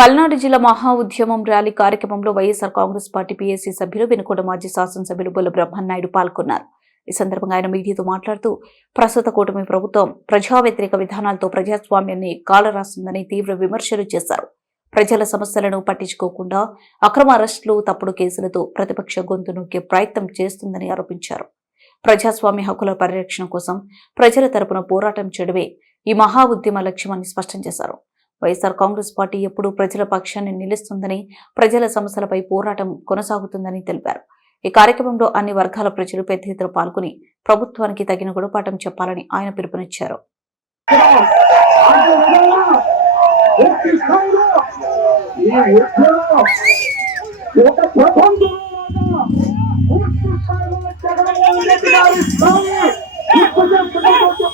పల్నాడు జిల్లా మహా ఉద్యమం ర్యాలీ కార్యక్రమంలో వైఎస్ఆర్ కాంగ్రెస్ పార్టీ పీఎస్సీ సభ్యులు వెనుకొండ మాజీ శాసనసభ్యులు బొల్ల బ్రహ్మన్నాయుడు పాల్గొన్నారు. ఈ సందర్భంగా ఆయన మీడియాతో మాట్లాడుతూ ప్రస్తుత కూటమి ప్రభుత్వం ప్రజా వ్యతిరేక విధానాలతో ప్రజాస్వామ్యాన్ని కాలరాస్తుందని తీవ్ర విమర్శలు చేశారు. ప్రజల సమస్యలను పట్టించుకోకుండా అక్రమ అరెస్టులు తప్పుడు కేసులతో ప్రతిపక్ష గొంతు నొక్కే ప్రయత్నం చేస్తుందని ఆరోపించారు. ప్రజాస్వామ్య హక్కుల పరిరక్షణ కోసం ప్రజల తరపున పోరాటం చేయడమే ఈ మహా ఉద్యమ లక్ష్యమని స్పష్టం చేశారు. వైఎస్ఆర్ కాంగ్రెస్ పార్టీ ఎప్పుడూ ప్రజల పక్షాన్ని నిలుస్తుందని ప్రజల సమస్యలపై పోరాటం కొనసాగుతుందని తెలిపారు. ఈ కార్యక్రమంలో అన్ని వర్గాల ప్రజలు పెద్ద ఎత్తున పాల్గొని ప్రభుత్వానికి తగిన గుణపాఠం చెప్పాలని ఆయన పిలుపునిచ్చారు.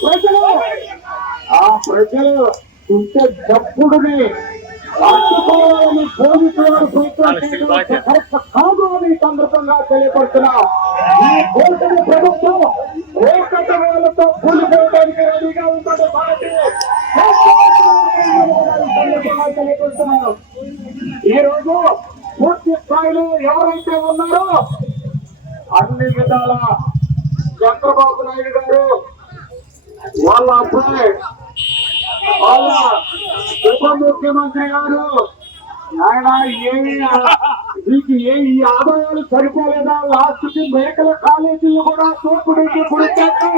ప్రజలు ఆ ప్రజలు ఇంత డబ్బుడిని పట్టుకోవాలని పోలీసులను ప్రయత్నం కరెక్ట్ కాదు అని ఈ సందర్భంగా తెలియపడుతున్నా. ఈ కూటమి ప్రభుత్వం ఓకట వేలతో కూలిపోవడానికి రెడీగా ఉందని పార్టీ తెలియపడుతున్నారు ఈ రోజు పూర్తి స్థాయిలో ఎవరైతే ఉన్నారో అన్ని విధాల చంద్రబాబు నాయుడు గారు వాళ్ళ అబ్బాయి వాళ్ళ ఉప ముఖ్యమంత్రి గారు ఆయన ఏమి మీకు ఏ ఈ ఆదాయాలు సరిపోలేదా? లాస్ట్కి మెడికల్ కాలేజీలు కూడా తూర్పుడికి గురిచేస్తాం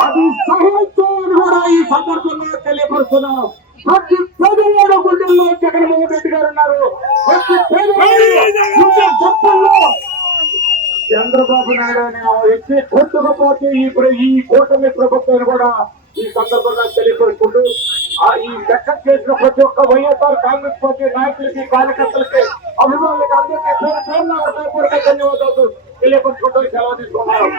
అది సహించాలని కూడా ఈ సందర్భంగా తెలియపరుస్తున్నాం. ప్రతి పదిహేడు గుండెల్లో జగన్మోహన్ రెడ్డి గారు ఉన్నారు. ప్రతి గొప్పల్లో చంద్రబాబు నాయుడు వ్యక్తి కొట్టుకపోతే ఈ ప్ర- ఈ కూటమి ప్రభుత్వాన్ని కూడా ఈ సందర్భంగా తెలియపరుచుకుంటూ ఆ ఈ లెక్క చేసిన ప్రతి ఒక్క వైఎస్ఆర్ కాంగ్రెస్ పార్టీ నాయకులకి కార్యకర్తలకి అభిమానులకి అందరికీ ధన్యవాదాలు తెలియపరుచుకుంటూ సెలవు తీసుకున్నారు